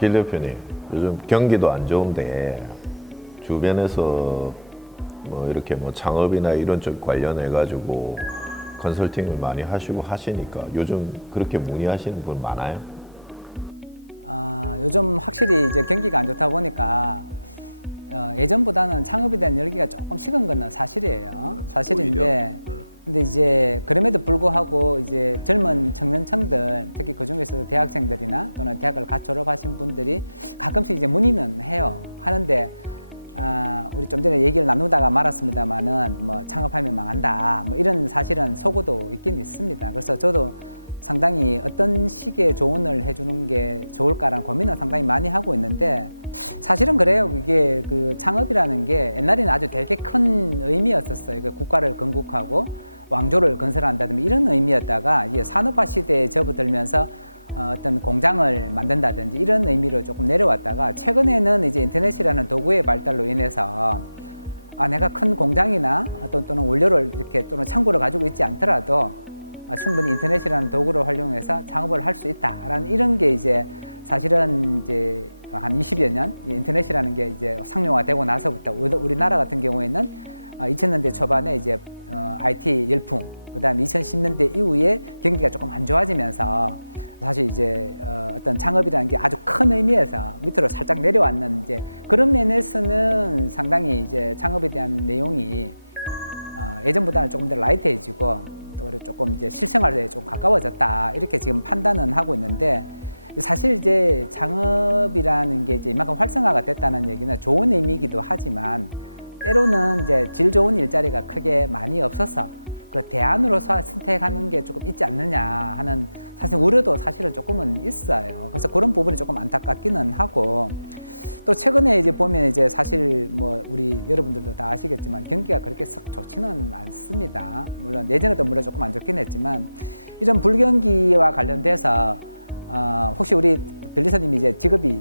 김 대표님, 요즘 경기도 안 좋은데 주변에서 뭐 이렇게 뭐 창업이나 이런 쪽 관련해 가지고 컨설팅을 많이 하시고 하시니까 요즘 그렇게 문의하시는 분 많아요? 요즘 확실히 이제 경기가 안 좋다 보니까 예전보다는 창업에 대한 열기가 조금 식은 건 사실이에요. 사실인데, 근데 이제 그럼에도 불구하고 이제 젊은 청년층들, 특히 그 중에서도 대학생들이나 또는 대학을 갓 졸업하신 분들이 가끔씩 이제 문의는 해요. 하는데, 우리 좀 전에 얘기를 나누다가 말았습니다만은 뭐 창업하면 망한다. 뭐 이런 사실은 속어도 있긴 있습니다. 그래서 저도 상당히 어떤 식의 조언을 해주는 게 좋을까라는 고민을 상당히 많이 하고 있는데, 사실은 그래요. 이게 그 창업이라는 게 옛날에는 아주 되게 큰 의미였었어요. 그 국가를 건국하고 왕조를 건설한다든지 이런 의미였다가 이게 산업화 시대에 접어들면서 어떤 공장을 만든다든지 이런 의미로 조금 내려왔다가 최근에는 이제 인터넷이라는 도구의 발달로 인해서 내가 큰 공장이나 또는 원료를 이렇게 또는 창고를 가지고 있지 않더라도 충분히 인터넷이라는 도구를 활용해서 창업을 할 수 있다라는 이런 게 이제 사실은 이제 한 20여 년 인터넷이라는 게 이제 상용화되고 나서부터 우리나라 같은 경우에는 2000년대 초반에 이제 IT 열풍, 그다음에 2010년대 이후에 경기가 조금 안 좋아지면서 사실 이제 어떤 창업이라는 게 아주 큰 의미에서 밑으로 살짝 내려왔는 이제 그런 면에서는 상당히 이제 창업에 대한 내용이 예전보다는 조금 더 라이트해지고 또 조금 이제 실생활에 좀 가까워졌다 이렇게 지금 판단은 하고 있는데, 사실 이제 창업이라는 게 이제 이만큼 활성화가 됐다는 얘기는 좋은 의미이기도 하지만 때로는 이제 질 좋은 일자리가 크게 많이 없어서 그 대안으로서 선택하는 게 조금 있지 않느냐 하는 사실 우려도 사실은 조금은 있어요. 그래서 그런 부분이 조금 안타깝기는 하고, 또 최근에 이제 보면 이제 사실 뭐 우리 여러분들도 다 아시겠지만 경기가 그렇게 썩 좋지는 않습니다. 물론 예전에도 물론 조금 안 좋긴 했지만 이런 불경기와 관련돼서 혹시 우리 변리사님이 이제 직업이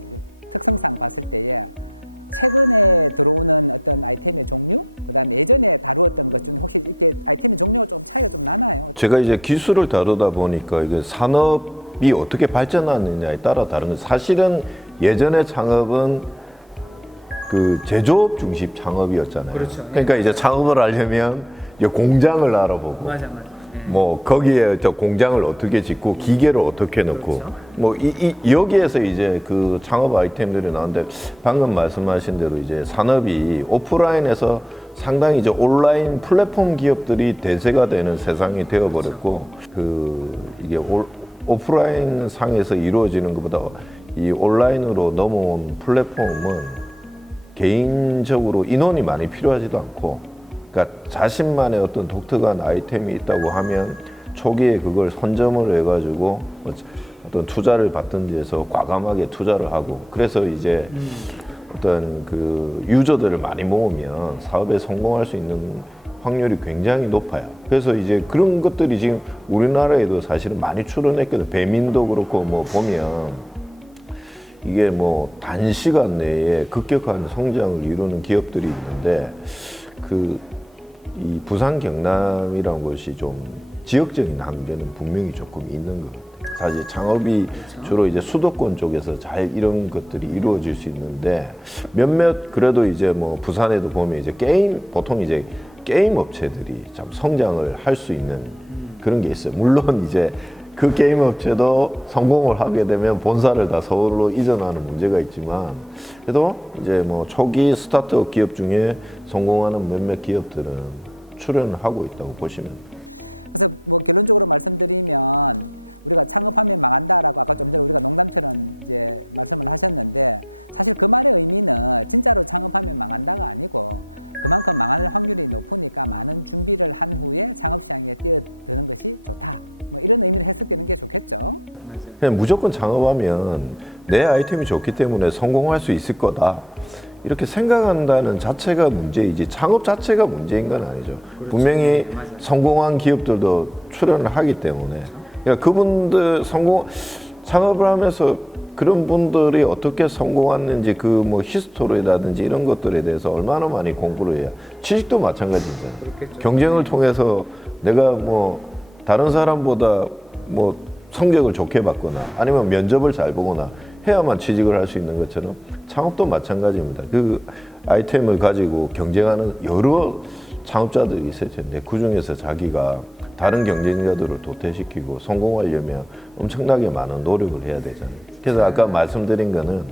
특성상 봤을 때에 최근에 들어오는 어떤 아이템의 종류, 그다음에 예전에 다루었던 것 중에 혹시 이렇게 아이템의 종류가 좀 차이가 좀 나나요? 제가 이제 기술을 다루다 보니까 이게 산업이 어떻게 발전하느냐에 따라 다른 거. 사실은 예전에 창업은 그 제조업 중심 창업이었잖아요. 그렇죠. 그러니까 이제 창업을 하려면 이제 공장을 알아보고, 맞아. 뭐 거기에 저 공장을 어떻게 짓고 기계를 어떻게 넣고, 그렇죠. 뭐 여기에서 이제 그 창업 아이템들이 나오는데, 방금 말씀하신 대로 이제 산업이 오프라인에서 상당히 이제 온라인 플랫폼 기업들이 대세가 되는 세상이 되어버렸고, 그 이게 오프라인 상에서 이루어지는 것보다 이 온라인으로 넘어온 플랫폼은 개인적으로 인원이 많이 필요하지도 않고, 그러니까 자신만의 어떤 독특한 아이템이 있다고 하면 초기에 그걸 선점을 해가지고 어떤 투자를 받든지 해서 과감하게 투자를 하고, 그래서 이제 어떤 그 유저들을 많이 모으면 사업에 성공할 수 있는 확률이 굉장히 높아요. 그래서 이제 그런 것들이 지금 우리나라에도 사실은 많이 출현했거든요. 배민도 그렇고 뭐 보면 이게 뭐 단시간 내에 급격한 성장을 이루는 기업들이 있는데, 이 부산 경남이라는 것이 좀 지역적인 한계는 분명히 조금 있는 것 같아요. 사실 창업이 주로 이제 수도권 쪽에서 잘 이런 것들이 이루어질 수 있는데, 몇몇 그래도 이제 뭐 부산에도 보면 이제 보통 이제 게임 업체들이 참 성장을 할 수 있는 그런 게 있어요. 물론 이제 그 게임 업체도 성공을 하게 되면 본사를 다 서울로 이전하는 문제가 있지만, 그래도 이제 뭐 초기 스타트업 기업 중에 성공하는 몇몇 기업들은 출연을 하고 있다고 보시면 돼요. 그래서 뭐 결론적으로 말씀드리면 우리가 창업하면 망한다라고 아까 좀 전에 우리가 농담처럼 이제 말씀을 하셨는데, 사실 그 말의 의미는 진짜로 창업하면 망한다가 아니고 그만큼 망할 확률이 높으니까 많은 준비를 한 후에 창업 시장에 뛰어드는 것이 좋다. 뭐 이런 의미를 해석되는 게 좋겠죠. 그냥 무조건 창업하면 내 아이템이 좋기 때문에 성공할 수 있을 거다, 이렇게 생각한다는 자체가 문제이지 창업 자체가 문제인 건 아니죠. 그렇죠. 분명히 성공한 기업들도 출연을 하기 때문에, 그러니까 그분들 창업을 하면서 그런 분들이 어떻게 성공했는지 그 뭐 히스토리라든지 이런 것들에 대해서 얼마나 많이 공부를 해야. 취직도 마찬가지잖아요. 그렇겠죠. 경쟁을 통해서 내가 뭐 다른 사람보다 뭐 성적을 좋게 받거나 아니면 면접을 잘 보거나 해야만 취직을 할 수 있는 것처럼 창업도 마찬가지입니다. 그 아이템을 가지고 경쟁하는 여러 창업자들이 있을 텐데 그 중에서 자기가 다른 경쟁자들을 도태시키고 성공하려면 엄청나게 많은 노력을 해야 되잖아요. 그래서 아까 말씀드린 거는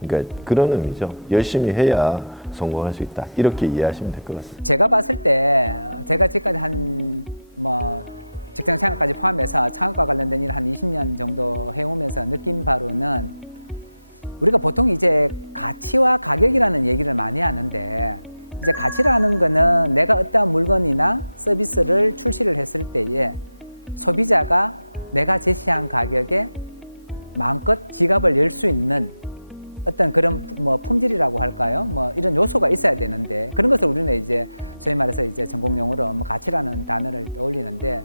그러니까 그런 의미죠. 열심히 해야 성공할 수 있다. 이렇게 이해하시면 될 것 같습니다. 제가 봤을 때 제가 지금까지 한 뭐 직장 생활까지 포함해서 창업과 관련된 일을 한 20년 정도 해오면서 느낀 바로는 우리가 보통 이제 가치와 가격이라는 얘기를 많이 하는데 이제 가치라는 거는 내가 어떠한 물건이나 서비스를 출시를 했을 때에 소비자가 내가 제시한 가격에 마음껏 지갑을 열 수 있는 어떤 그런 뭐 품질이라고 할까요? 뭐 이런 요소가 있어야 되는데 그런 것을 우리는 이제 소위 말해서 이제 전공용어로 뭐 가치라는 단어를 떠올리는데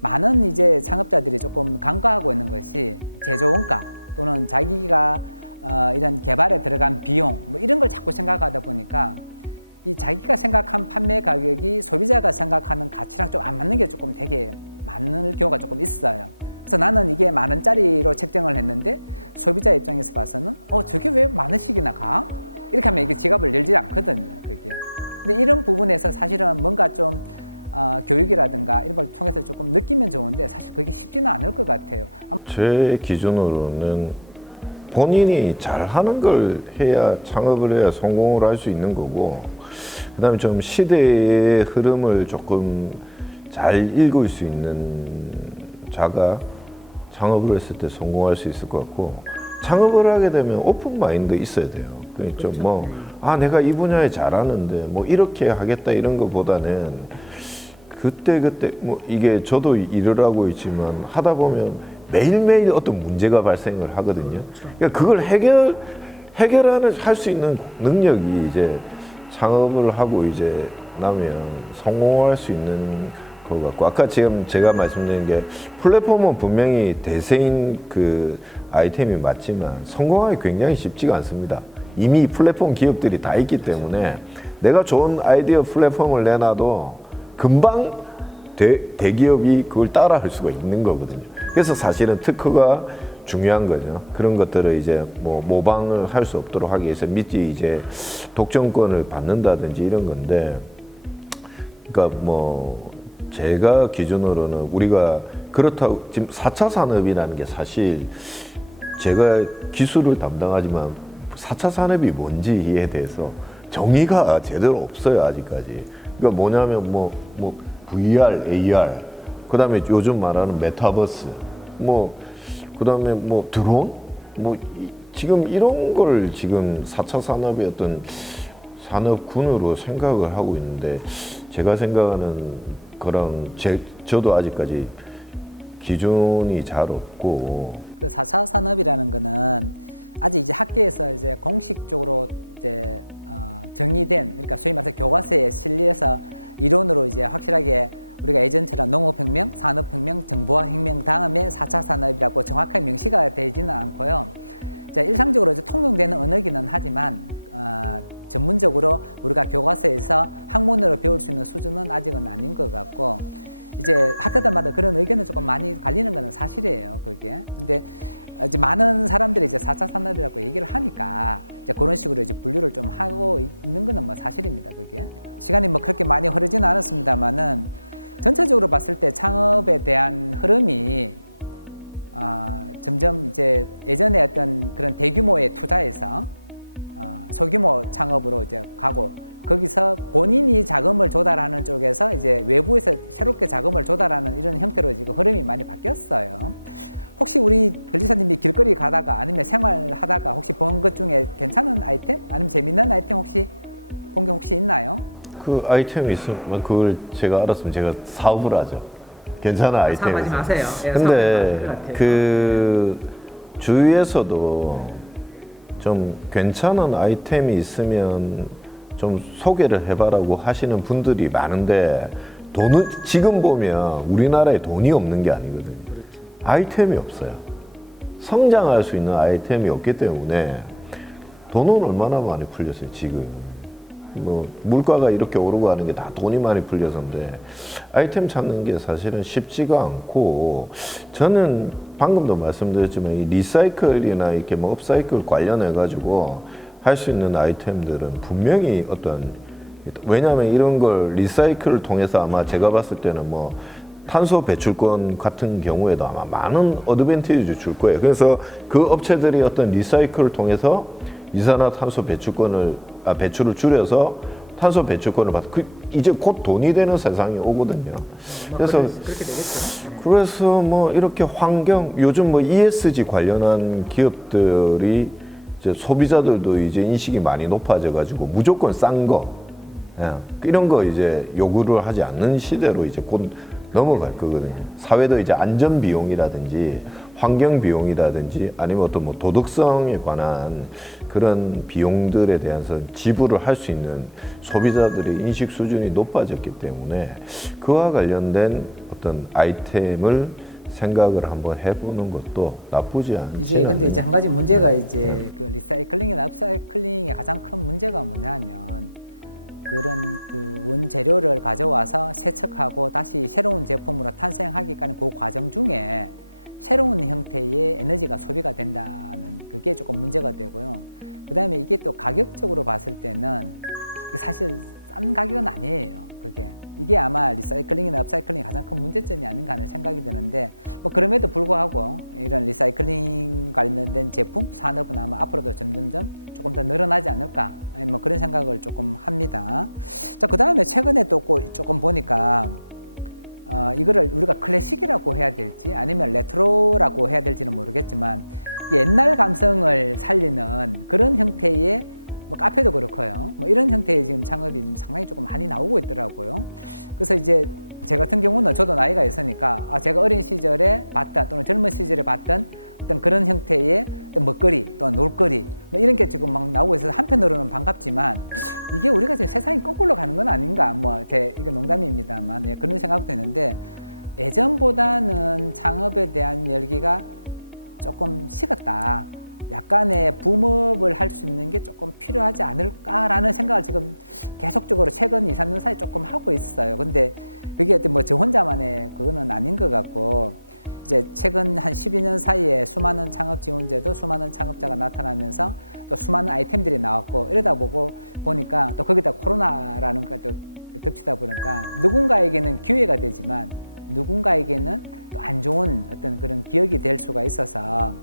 많은 이제 창업자들이 조금 간과하고 있는 것이 제조 원가 또는 자기가 이런 개발에 들어간 비용 뭐 이런 걸 자꾸 생각하다 보니까 이 자기가 생각한 판매 가격이 소비자가 생각하는 가치랑 좀 안 맞는 게 조금 되게 많은 경우가 조금 있어요. 그래서 나는 이게 10,000원짜리로 책정을 했는데 소비자 입장에서 봐서는 저게 왜 10,000원씩이나 가? 이렇게 하면 이게 지갑을 열지 않거든요. 그게. 근데 이런 부분에서 사실은 뭔가 좀 교육이라든가 이런 걸 통해서 조금 느끼면 좋은데 사실 그게 쉽지는 않을 것 같아요. 제 기준으로는 본인이 잘하는 걸 해야 창업을 해야 성공을 할 수 있는 거고 그다음에 좀 시대의 흐름을 조금 잘 읽을 수 있는 자가 창업을 했을 때 성공할 수 있을 것 같고 창업을 하게 되면 오픈 마인드 있어야 돼요. 그러니까 좀 뭐 내가 이 분야에 잘하는데 뭐 이렇게 하겠다 이런 것보다는 그때 뭐 이게 저도 일을 하고 있지만 하다 보면 매일매일 어떤 문제가 발생을 하거든요. 그러니까 그걸 해결하는 할 수 있는 능력이 이제 창업을 하고 이제 나면 성공할 수 있는 것 같고 아까 지금 제가 말씀드린 게 플랫폼은 분명히 대세인 그 아이템이 맞지만 성공하기 굉장히 쉽지가 않습니다. 이미 플랫폼 기업들이 다 있기 때문에 내가 좋은 아이디어 플랫폼을 내놔도 금방 대기업이 그걸 따라 할 수가 있는 거거든요. 그래서 사실은 특허가 중요한 거죠. 그런 것들을 이제 뭐 모방을 할 수 없도록 하기 위해서 밑에 이제 독점권을 받는다든지 이런 건데 그러니까 뭐 제가 기준으로는 우리가 그렇다고 지금 4차 산업이라는 게 사실 제가 기술을 담당하지만 4차 산업이 뭔지에 대해서 정의가 제대로 없어요 아직까지. 그러니까 뭐냐면 뭐 VR, AR, 그다음에 요즘 말하는 메타버스, 그다음에 드론, 지금 이런 걸 지금 4차 산업의 어떤 산업군으로 생각을 하고 있는데 제가 생각하는 그런 저도 아직까지 기준이 잘 없고. 그 4차 산업이라는 거는 아직 이제 학계에서 이제 공식적으로 이제 정의된 그러니까 소위 말해서 교과서에 실려서 이론으로 이제 확실하게 우리가 예전처럼 농업혁명, 산업혁명, 정보화혁명 다음에 4차 산업이라고 정확하게 명시가 되지는 않고요. 자, 일상적으로 이제 통용되는 언어기는 하지만 전문적으로 우리가 교과서에서 학문으로 배울 수 있는 수준은 아직은 아닌 것 같고 이제 학자들마다 그런 의견은 조금 많이 갈리는 것은 사실이에요. 그게. 근데 이제 많은 사람들이 이제 4차 산업이라고 얘기를 하니까 이제 그런 식으로 이제 분류를 좀 하고 있는 것은 뭐 사실입니다. 그게. 시간이 뭐 그렇게 많이 흐르지는 않았습니다만은 전체적으로 봤을 때 창업에 대한 흐름이 점점 이제 예전에 어떤 그런 대규모의 투자에서 소규모 창업으로 이제 가고 거기서 본인이 자금을 조달하는 쪽에서 이제 외부에서 새롭게 자금을 조달하는 이런 형태로 지금 흐름이 많이 바뀌었어요. 혹시 우리 변리사님이 길거리 가다가 아니면 생활하다가 혹시 본 것 중에 괜찮은 아이템? 아니면 재밌는 아이템 혹시 본 게 혹시 있나요? 그 아이템이 있으면 그걸 제가 알았으면 제가 사업을 하죠. 괜찮은 아이템이 사업하지 마세요. 예, 근데 그 주위에서도 좀 괜찮은 아이템이 있으면 좀 소개를 해봐라고 하시는 분들이 많은데 돈은 지금 보면 우리나라에 돈이 없는 게 아니거든요. 아이템이 없어요. 성장할 수 있는 아이템이 없기 때문에 돈은 얼마나 많이 풀렸어요 지금. 뭐 물가가 이렇게 오르고 하는 게 다 돈이 많이 풀려서인데 아이템 찾는 게 사실은 쉽지가 않고 저는 방금도 말씀드렸지만 이 리사이클이나 이렇게 뭐 업사이클 관련해 가지고 할 수 있는 아이템들은 분명히 어떤 왜냐하면 이런 걸 리사이클을 통해서 아마 제가 봤을 때는 뭐 탄소 배출권 같은 경우에도 아마 많은 어드밴티지 줄 거예요. 그래서 그 업체들이 어떤 리사이클을 통해서 이산화탄소 배출을 줄여서 탄소 배출권을 받. 이제 곧 돈이 되는 세상이 오거든요. 그래서 그렇게 되겠죠. 그래서 뭐 이렇게 환경 요즘 뭐 ESG 관련한 기업들이 이제 소비자들도 이제 인식이 많이 높아져 가지고 무조건 싼 거, 예, 이런 거 이제 요구를 하지 않는 시대로 이제 곧 넘어갈 거거든요. 사회도 이제 안전 비용이라든지 환경 비용이라든지 아니면 어떤 뭐 도덕성에 관한 그런 비용들에 대해서 지불을 할 수 있는 소비자들의 인식 수준이 높아졌기 때문에 그와 관련된 어떤 아이템을 생각을 한번 해보는 것도 나쁘지 않지. 이제 근데 이제 한 가지 문제가 이제 그 리사이클링이나 업사이클링의 가장 큰 문제가 뭐냐면 그런 그 원재료를 가져와서 세척하고 다시 새로운 제품으로 탄생하기까지 그 과정 중에 새로운 형태의 에너지가 소비가 된다는 그게 조금 문제가 되고요. 그다음에 이게 또 가격적으로 봤을 때는 사실 싼 가격은 아니에요. 그게 이게 아마 리사이클링이나 업사이클링의 가장 큰 문제점이 아닌가 하는 생각이 드는데 뭐 그럼에도 불구하고 이런 리사이클링 관련된 제품 산업은 아마 앞으로도 점점점 조금 더 늘어나지 않을까 뭐 그런 생각을 조금 합니다. 자, 그다음에 최근에 또 조금 보니까 이거를 우리가 클래식이라고 해야 될지 아니면 레트로라고 해야 될지는 모르겠지만 옛날 감성을 살리는 그런 형태의 뭐 카페도 그렇고요. 뭐 이런 형태의 지금 창업이 지금 상당히 조금 많이 나오고 있더라고요. 그래서 이제 제 같은 경우는 저도 나이가 있으니까 제가 어린 시절에 봤던 또는 젊은 시절에 봤던 어떤 그런 형태의 어떤 먹거리 또는 놀거리 뭐 이런 게 지금 막 나오고 있어서 한편으로는 반갑지만 이게 우리가 지금 세상이 거꾸로 가는 건 아닌가 뭐 이거 농담입니다만 예, 그런 생각도 있는데 예전보다는 창업에 대한 열기가 조금 식었다. 약간의 붐업을 할 수 있는 게 조금 필요하지 않을까라는 생각을 지금 계속적으로 최근 2, 3년 사이 조금 하고 있어요. 근데 그게 어떤 뭐 저 혼자만의 그거는 아닌 것 같고 이제 최근 한 12년 사이에 수많은 창업 지원제도 수많은 창업자가 나타나면서 또 수많은 아이템들이 나왔고 이러다 보니까 또 거기다 코로나라는 것도 덮치다 보니까 누군가에게는 기회가 되지만 누군가에게는 또 안 좋은 어떤 그런 기억이 될 수가 있어서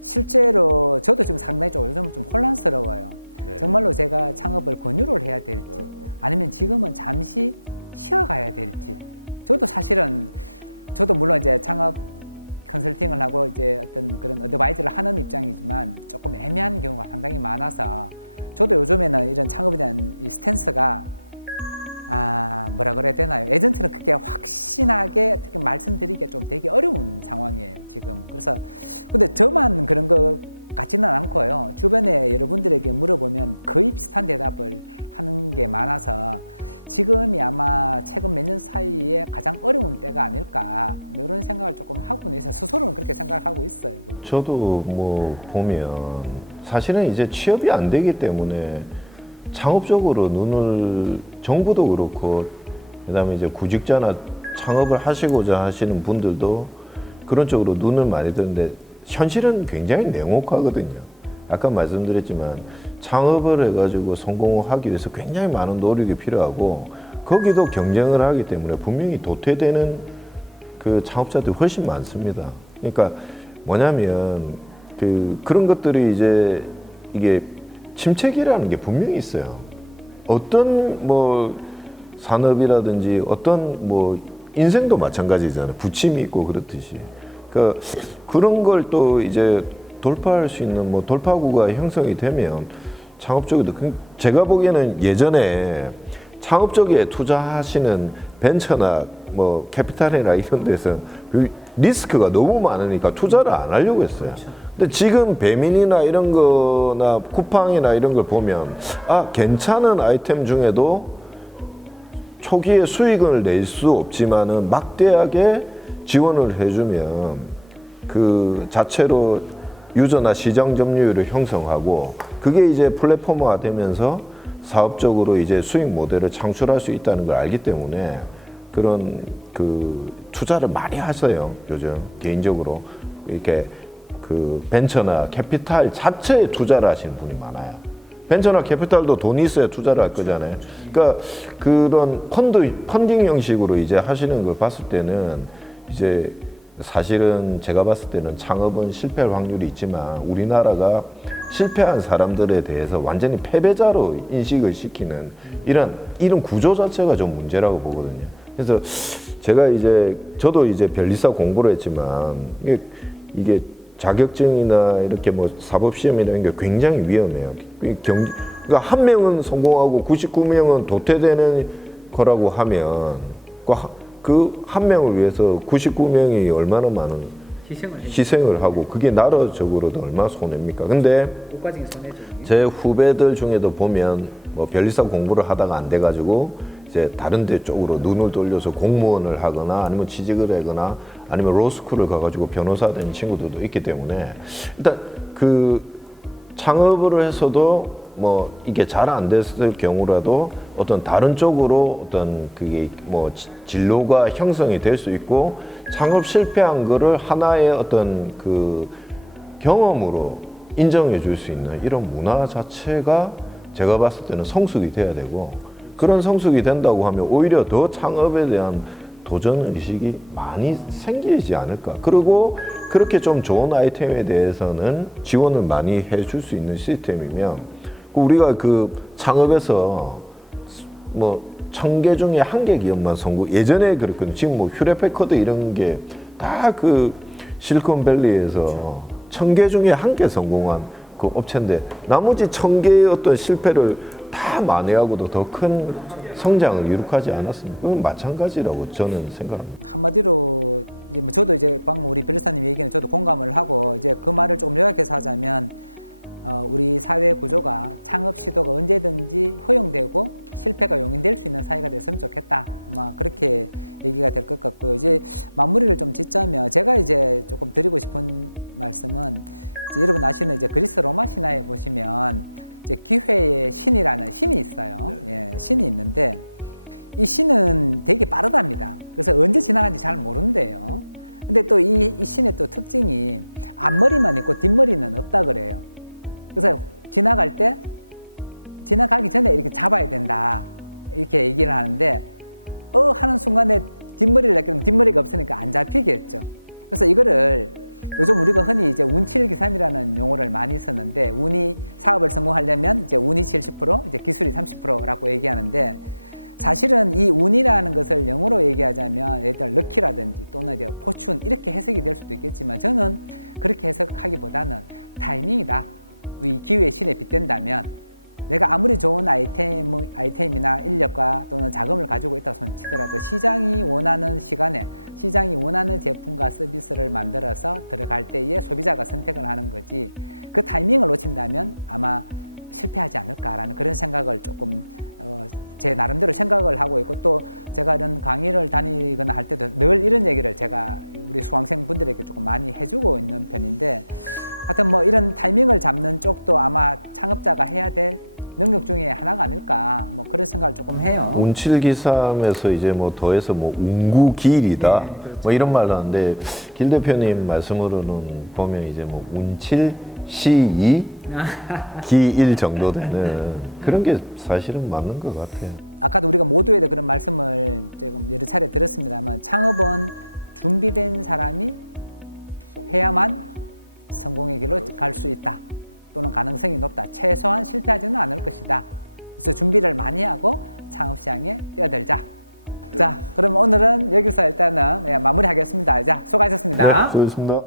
실제로 저도 지금 상당히 요즘은 좀 혼란스러워요. 네. 정말로 제가 창업을 권유를 해야 될지 아니면 지금은 잠시 쉬어가야 될지 저도 사실은 저도 물론 이제 창업 컨설팅을 하고 이제 어떤 그런 어드바이저를 하는 입장이지만 조금 애매한 경우가 상당히 많아서 저도 요즘에는 이런 창업에 대한 이 스탠스가 뭐라 그래야 되나요? 예전처럼 그렇게 확신하게 어떻게 말씀드리기가 좀 되게 어려운 상황이에요, 지금. 그래서 근데 저만 그런 것 같지는 않고요. 주변에 여러분들에게 물어보면 거의 비슷한 대답을 하는 게 많아서 지금이 아마 최근 몇 년 사이에 가장 어려운 때가 아닐까 이런 생각을 조금 하고는 있어요. 스스로는 그렇게 생각하고 있어요. 저도 뭐 보면 사실은 이제 취업이 안 되기 때문에 창업적으로 눈을 정부도 그렇고 그다음에 이제 구직자나 창업을 하시고자 하시는 분들도 그런 쪽으로 눈을 많이 드는데 현실은 굉장히 냉혹하거든요. 아까 말씀드렸지만 창업을 해가지고 성공하기 위해서 굉장히 많은 노력이 필요하고 거기도 경쟁을 하기 때문에 분명히 도태되는 그 창업자들이 훨씬 많습니다. 그러니까 뭐냐면 그런 것들이 이제 이게 침체기라는 게 분명히 있어요. 어떤 뭐 산업이라든지 어떤 뭐 인생도 마찬가지잖아요. 부침이 있고 그렇듯이. 그러니까 그런 걸 또 이제 돌파할 수 있는 뭐 돌파구가 형성이 되면 창업 쪽에도 제가 보기에는 예전에 창업 쪽에 투자하시는 벤처나 뭐 캐피탈이나 이런 데서 그 리스크가 너무 많으니까 투자를 안 하려고 했어요. 근데 지금 배민이나 이런 거나 쿠팡이나 이런 걸 보면 괜찮은 아이템 중에도 초기에 수익을 낼 수 없지만은 막대하게 지원을 해주면 그 자체로 유저나 시장 점유율을 형성하고 그게 이제 플랫폼화가 되면서 사업적으로 이제 수익 모델을 창출할 수 있다는 걸 알기 때문에 그런 그 투자를 많이 하세요. 요즘 개인적으로 이렇게 그 벤처나 캐피탈 자체에 투자를 하시는 분이 많아요. 벤처나 캐피탈도 돈이 있어야 투자를 할 거잖아요. 그러니까 그런 펀딩 형식으로 이제 하시는 걸 봤을 때는 이제 사실은 제가 봤을 때는 창업은 실패할 확률이 있지만 우리나라가 실패한 사람들에 대해서 완전히 패배자로 인식을 시키는 이런 구조 자체가 좀 문제라고 보거든요. 그래서 제가 이제 저도 이제 변리사 공부를 했지만 이게 자격증이나 이렇게 뭐 사법시험이나 이런 게 굉장히 위험해요. 그러니까 한 명은 성공하고 99명은 도태되는 거라고 하면 그 한 명을 위해서 99명이 얼마나 많은 희생을 하고 그게 나라적으로도 얼마나 손해입니까? 근데 국가적인 손해죠. 제 후배들 중에도 보면 뭐 변리사 공부를 하다가 안 돼가지고 이제 다른 데 쪽으로 눈을 돌려서 공무원을 하거나 아니면 취직을 하거나 아니면 로스쿨을 가가지고 변호사 된 친구들도 있기 때문에 일단 그 창업을 해서도 뭐 이게 잘 안 됐을 경우라도 어떤 다른 쪽으로 어떤 그게 뭐 진로가 형성이 될 수 있고 창업 실패한 거를 하나의 어떤 그 경험으로 인정해 줄 수 있는 이런 문화 자체가 제가 봤을 때는 성숙이 돼야 되고 그런 성숙이 된다고 하면 오히려 더 창업에 대한 도전 의식이 많이 생기지 않을까. 그리고 그렇게 좀 좋은 아이템에 대해서는 지원을 많이 해줄 수 있는 시스템이면 우리가 그 창업에서 뭐 1000개 중에 1개 기업만 성공. 예전에 그랬거든요. 지금 뭐 휴레패커드 이런 게 다 그 실리콘밸리에서 1000개 중에 1개 성공한 그 업체인데 나머지 1000개의 어떤 실패를 다 만회하고도 더 큰 성장을 이룩하지 않았습니까? 그건 마찬가지라고 저는 생각합니다. 한마디로 이제 뭐 저도 이제 방금 우리 변호사님 얘기는 저도 공감을 하고 이제 그 말을 조금 요약해서 하자면 우리 사회 구조가 창업 시도가 언제든지 허용되고 실패가 용인될 수 있는 사회가 됐으면 좋겠다. 그렇게 얘기가 될 것 같고요. 이제 마무리를 좀 짓자면 제가 이제 조금 드리고 싶은 말씀은 이제 여러분 아시는 이제 그리스 로마 신화에 보시면 이제 기회의 신이라는 신이 있어요. 예, 신이 있는데 이 신은 되게 빠르답니다. 그래서 언제 지나간지 잘 모른대요. 근데 또 이 신의 또 특징이 앞머리만 있고 뒷머리는 없다 그래요. 그래서 지나갈 때 지나가기 전에 이렇게 잡아야 된다 이렇게 얘기를 하는데 하는 순간에 뒷머리를 낚으면 뒷머리가 없으니까 안 잡히겠죠. 그래서 이거를 요즘 우리가 흔히 이제 운칠기삼이라는 용어를 많이 쓰는데 운이 사업을 성공하려면 이제 운이 70% 이제 기술이 30%라고 얘기하는데 사실은 이 운이라는 것을 영어로 얘기하자면 예를 들어 럭키라든지 또는 이제 포춘 이렇게 해석이 될 수도 있겠지만 저는 그렇게 해석하기보다는 타이밍이다. 이 기회의 신에 빗댄다면 내가 아무리 좋은 아이템이나 인력과 또는 자금을 가지고 있다 손치더라도 시장이 원하는 시간에 시장이 원하는 제품과 서비스를 만들어서 들어갈 때에 소비자가 선택을 하는 거지 그 타이밍을 놓친다면 아마 실패하지 않을까라는 그런 생각을 조금 제 나름대로 생각을 하고 있고 또 제가 이런 강의를 다니거나 할 때도 늘 이런 얘기를 제가 우리 수강생분들에게 조금 많이 해주고 있는 편인데 하여튼 뭐 이런 타이밍을 잡는 쪽도 아마 창업자가 해야 될 능력 중에 하나가 아닐까 뭐 그런 생각을 조금 해요. 운칠기삼에서 이제 뭐 더해서 뭐 운구기일이다 네, 그렇죠. 뭐 이런 말도 하는데 길 대표님 말씀으로는 보면 이제 뭐 운칠시이 기일 정도 되는 그런 게 사실은 맞는 것 같아요. 아까도 우리가 모두에 대해 그런 말씀을 조금 여러 차례 들었습니다만 창업은 준비된 사람이 해야만 성공의 길로 갈 수 있다. 또는 가능성이 높다. 최소한 실패하지는 않을 것이다. 그래서 준비를 많이 하고 창업시장에 뛰어들자. 자, 그럼 오늘은 여기서 일단은 마무리하겠습니다. 자, 수고하셨습니다. 네, 수고하셨습니다.